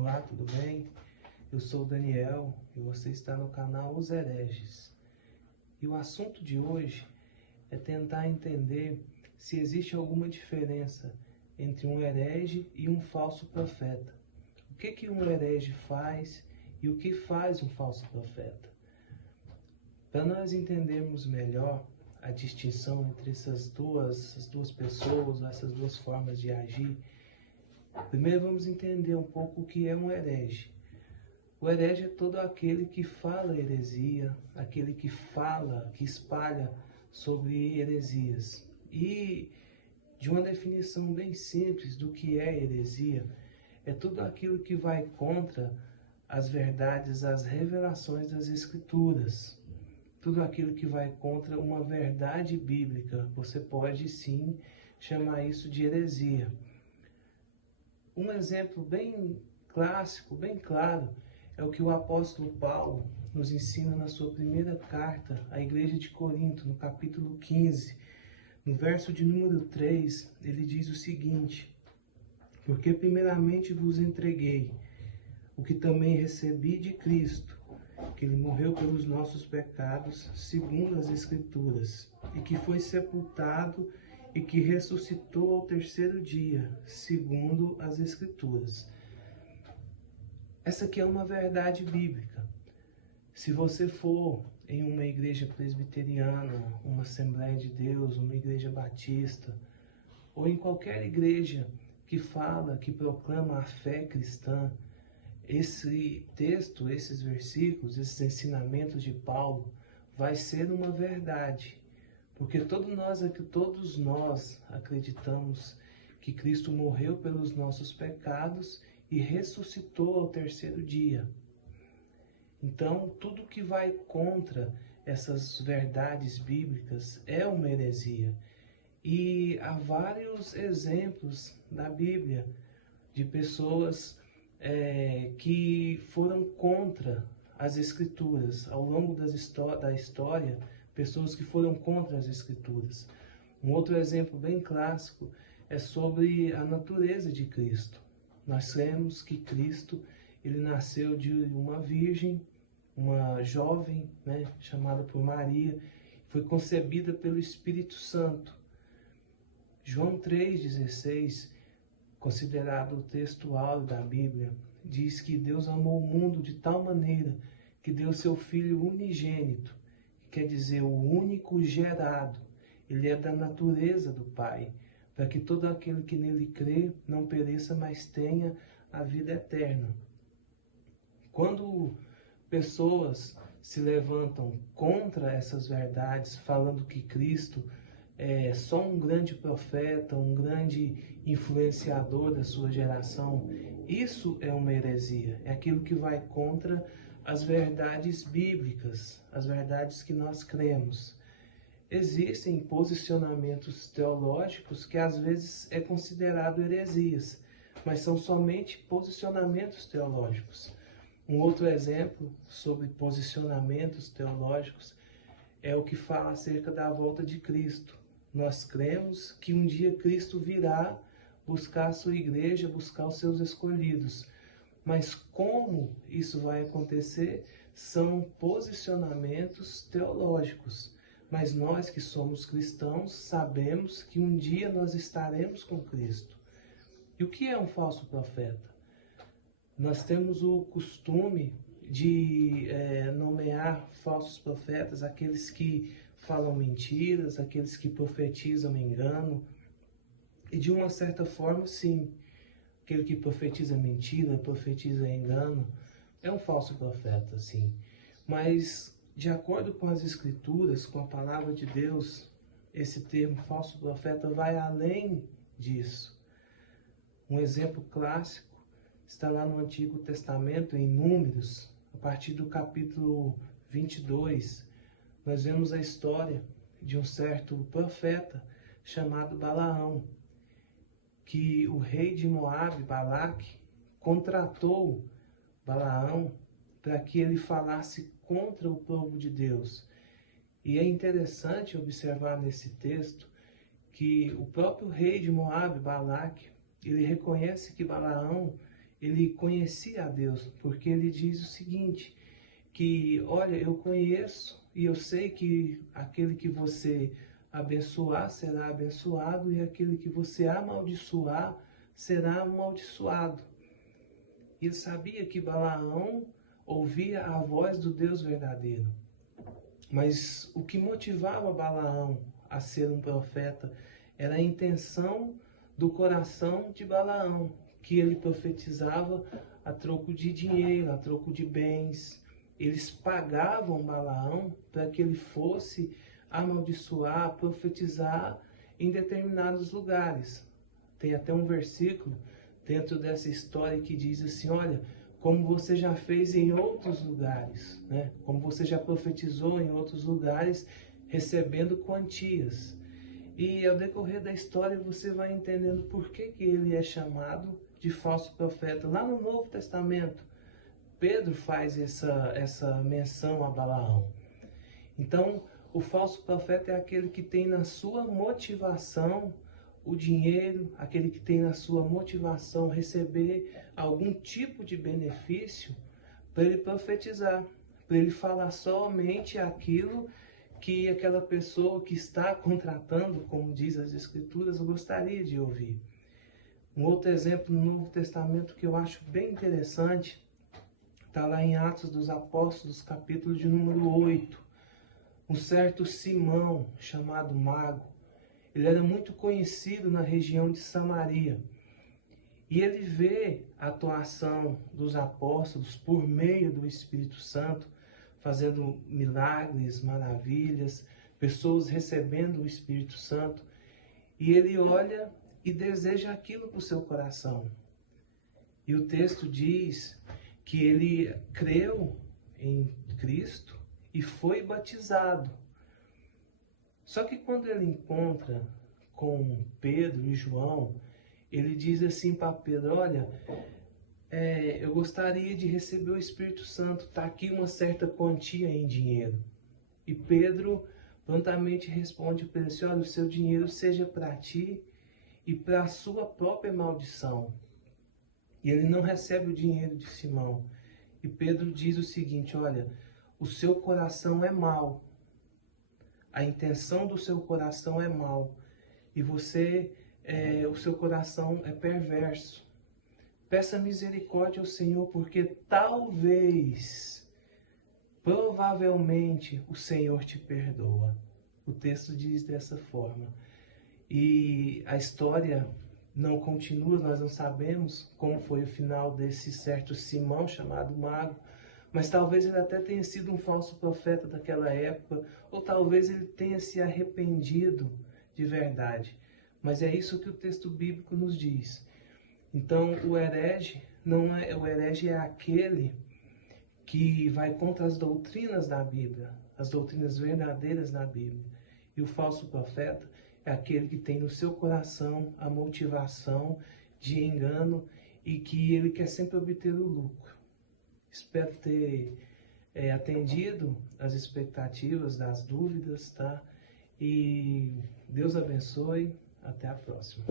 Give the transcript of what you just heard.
Olá, tudo bem? Eu sou o Daniel e você está no canal Os Hereges. E o assunto de hoje é tentar entender se existe alguma diferença entre um herege e um falso profeta. O que um herege faz e o que faz um falso profeta? Para nós entendermos melhor a distinção entre essas duas pessoas, essas duas formas de agir, primeiro vamos entender um pouco o que é um herege. O herege é todo aquele que fala heresia, aquele que fala, que espalha sobre heresias. E de uma definição bem simples do que é heresia, é tudo aquilo que vai contra as verdades, as revelações das Escrituras. Tudo aquilo que vai contra uma verdade bíblica. Você pode sim chamar isso de heresia. Um exemplo bem clássico, bem claro, é o que o apóstolo Paulo nos ensina na sua primeira carta à igreja de Corinto, no capítulo 15. No verso de número 3, ele diz o seguinte: porque primeiramente vos entreguei o que também recebi de Cristo, que ele morreu pelos nossos pecados, segundo as Escrituras, e que foi sepultado e que ressuscitou ao terceiro dia, segundo as Escrituras. Essa aqui é uma verdade bíblica. Se você for em uma igreja presbiteriana, uma Assembleia de Deus, uma igreja batista, ou em qualquer igreja que fala, que proclama a fé cristã, esse texto, esses versículos, esses ensinamentos de Paulo, vai ser uma verdade. Porque todos nós acreditamos que Cristo morreu pelos nossos pecados e ressuscitou ao terceiro dia. Então, tudo que vai contra essas verdades bíblicas é uma heresia. E há vários exemplos na Bíblia de pessoas que foram contra as Escrituras. Ao longo da história, pessoas que foram contra as Escrituras. Um outro exemplo bem clássico é sobre a natureza de Cristo. Nós cremos que Cristo, ele nasceu de uma virgem, uma jovem, chamada por Maria, foi concebida pelo Espírito Santo. João 3,16, considerado o texto áureo da Bíblia, diz que Deus amou o mundo de tal maneira que deu seu Filho unigênito, quer dizer, o único gerado. Ele é da natureza do Pai, para que todo aquele que nele crê não pereça, mas tenha a vida eterna. Quando pessoas se levantam contra essas verdades, falando que Cristo é só um grande profeta, um grande influenciador da sua geração, isso é uma heresia, é aquilo que vai contra as verdades bíblicas, as verdades que nós cremos. Existem posicionamentos teológicos que às vezes é considerado heresias, mas são somente posicionamentos teológicos. Um outro exemplo sobre posicionamentos teológicos é o que fala acerca da volta de Cristo. Nós cremos que um dia Cristo virá buscar a sua igreja, buscar os seus escolhidos. Mas como isso vai acontecer são posicionamentos teológicos. Mas nós que somos cristãos sabemos que um dia nós estaremos com Cristo. E o que é um falso profeta? Nós temos o costume de nomear falsos profetas, aqueles que falam mentiras, aqueles que profetizam engano. E de uma certa forma, sim, aquele que profetiza mentira, profetiza engano, é um falso profeta, sim. Mas, de acordo com as Escrituras, com a palavra de Deus, esse termo falso profeta vai além disso. Um exemplo clássico está lá no Antigo Testamento, em Números, a partir do capítulo 22, nós vemos a história de um certo profeta chamado Balaão, que o rei de Moabe, Balaque, contratou Balaão para que ele falasse contra o povo de Deus. E é interessante observar nesse texto que o próprio rei de Moabe, Balaque, ele reconhece que Balaão ele conhecia a Deus, porque ele diz o seguinte, que olha, eu conheço e eu sei que aquele que você abençoar será abençoado e aquele que você amaldiçoar será amaldiçoado. Ele sabia que Balaão ouvia a voz do Deus verdadeiro. Mas o que motivava Balaão a ser um profeta era a intenção do coração de Balaão, que ele profetizava a troco de dinheiro, a troco de bens. Eles pagavam Balaão para que ele fosse amaldiçoar, profetizar em determinados lugares. Tem até um versículo dentro dessa história que diz assim, olha, como você já fez em outros lugares, né? Como você já profetizou em outros lugares, recebendo quantias. E ao decorrer da história você vai entendendo por que ele é chamado de falso profeta. Lá no Novo Testamento, Pedro faz essa menção a Balaão. Então, o falso profeta é aquele que tem na sua motivação o dinheiro, aquele que tem na sua motivação receber algum tipo de benefício para ele profetizar, para ele falar somente aquilo que aquela pessoa que está contratando, como diz as Escrituras, gostaria de ouvir. Um outro exemplo no Novo Testamento que eu acho bem interessante, está lá em Atos dos Apóstolos, capítulo de número 8. Um certo Simão, chamado Mago, ele era muito conhecido na região de Samaria. E ele vê a atuação dos apóstolos por meio do Espírito Santo, fazendo milagres, maravilhas, pessoas recebendo o Espírito Santo. E ele olha e deseja aquilo para o seu coração. E o texto diz que ele creu em Cristo e foi batizado. Só que quando ele encontra com Pedro e João, ele diz assim para Pedro, olha, eu gostaria de receber o Espírito Santo, está aqui uma certa quantia em dinheiro. E Pedro prontamente responde para ele, olha, o seu dinheiro seja para ti e para a sua própria maldição. E ele não recebe o dinheiro de Simão. E Pedro diz o seguinte, olha, o seu coração é mau. A intenção do seu coração é mau. E o seu coração é perverso. Peça misericórdia ao Senhor, porque talvez, provavelmente, o Senhor te perdoa. O texto diz dessa forma. E a história não continua, nós não sabemos como foi o final desse certo Simão, chamado Mago, mas talvez ele até tenha sido um falso profeta daquela época, ou talvez ele tenha se arrependido de verdade. Mas é isso que o texto bíblico nos diz. Então, o herege é aquele que vai contra as doutrinas da Bíblia, as doutrinas verdadeiras da Bíblia. E o falso profeta é aquele que tem no seu coração a motivação de engano e que ele quer sempre obter o lucro. Espero ter atendido as expectativas, das dúvidas, tá? E Deus abençoe. Até a próxima.